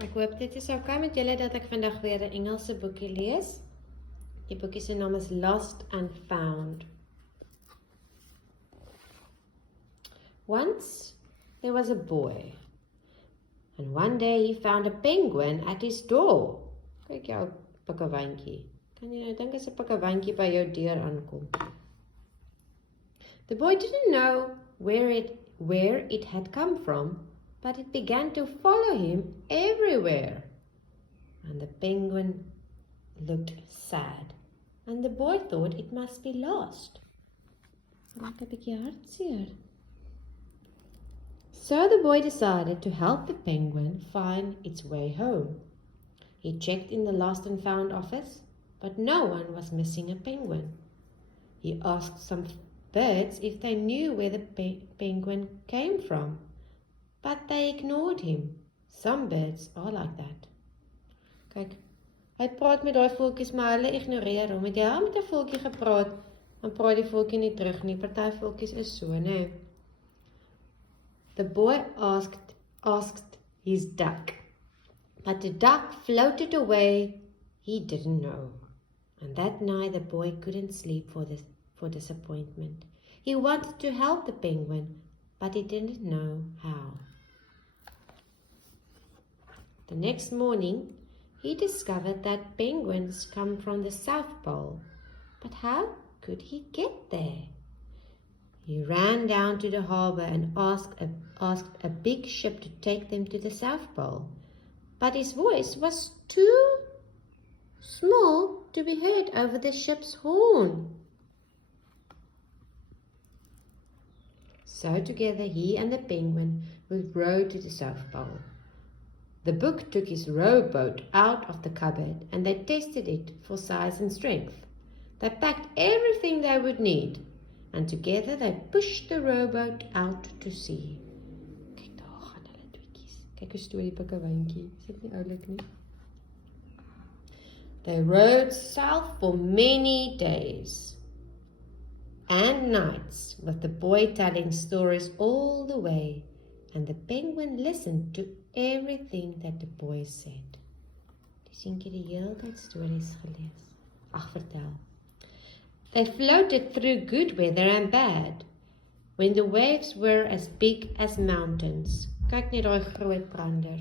Ek hoop dit is oké met julle dat ek vandag weer 'n Engelse boekie lees. Die boekie se naam is Lost and Found. Once there was a boy, and one day he found a penguin at his door. Kyk jou pikkewyntjie. Kan jy nou dink as 'n pikkewyntjie by jou deur aankom? The boy didn't know where it had come from, but it began to follow him everywhere. And the penguin looked sad, and the boy thought it must be lost. Raak 'n bietjie hartseer. So the boy decided to help the penguin find its way home. He checked in the lost and found office, but no one was missing a penguin. He asked some birds if they knew where the penguin came from, but they ignored him. Some birds are like that. Kyk, hy praat met daai voeltjies, maar hulle ignoreer hom. Het jy met 'n voeltjie gepraat, dan praat die voeltjie nie terug nie. Party voeltjies is so, né? The boy asked his duck, but the duck floated away. He didn't know. And that night the boy couldn't sleep for disappointment. He wanted to help the penguin, but he didn't know how. The next morning, he discovered that penguins come from the South Pole. But how could he get there? He ran down to the harbor and asked a big ship to take them to the South Pole. But his voice was too small to be heard over the ship's horn. So together he and the penguin would row to the South Pole. The book took his rowboat out of the cupboard and they tested it for size and strength. They packed everything they would need, and together they pushed the rowboat out to sea. Kyk, daar gaan hulle tweetjies. Kyk hoe stoor die pikkewyntjie. Is dit nie oulik nie? They rowed south for many days and nights, with the boy telling stories all the way, and the penguin listened to everything that the boy said. Die seentjie die hele tyd stories gelees. Vertel. They floated through good weather and bad, when the waves were as big as mountains. Kyk net daai groot brander.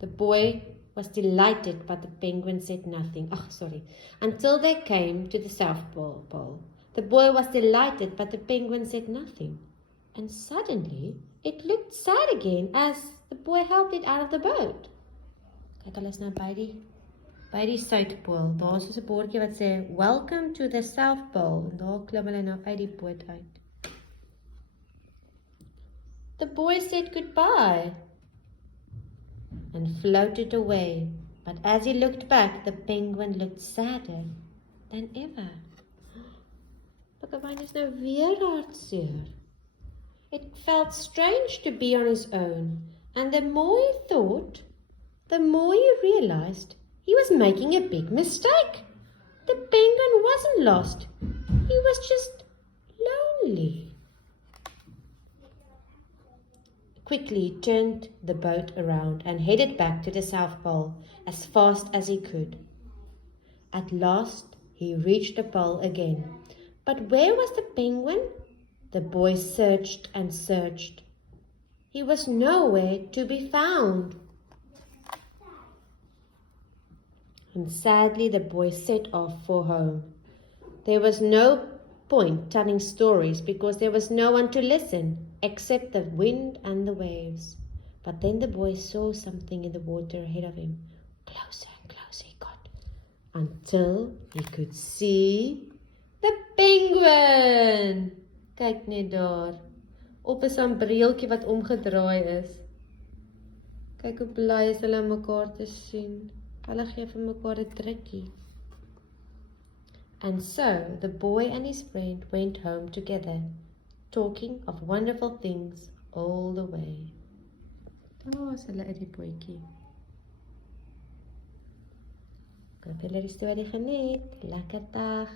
The boy was delighted, but the penguin said nothing. Until they came to the South Pole. The boy was delighted, but the penguin said nothing. And suddenly, it looked sad again as the boy helped it out of the boat. Kyk, hulle is nou by die Suidpool. Daar is so 'n bordjie wat sê, "Welcome to the South Pole." En daar klim hulle nou uit die boot uit. The boy said goodbye and floated away. But as he looked back, the penguin looked sadder than ever. Pikkewyn is nou weer hartseer. It felt strange to be on his own, and the more he thought, the more he realized he was making a big mistake. The penguin wasn't lost. He was just lonely. Quickly he turned the boat around and headed back to the South Pole as fast as he could. At last he reached the pole again. But where was the penguin? The boy searched and searched. He was nowhere to be found. And sadly the boy set off for home. There was no point telling stories because there was no one to listen except the wind and the waves. But then the boy saw something in the water ahead of him. Closer and closer he got, until he could see the penguin. Kyk net daar, op 'n sambreeltjie wat omgedraai is. Kyk hoe bly is hulle mekaar te sien. Hulle gee vir mekaar 'n drukkie. And so the boy and his friend went home together, talking of wonderful things all the way. Daar is hulle uit die bootjie. Ek hoop julle het die storie geniet. Lekker dag.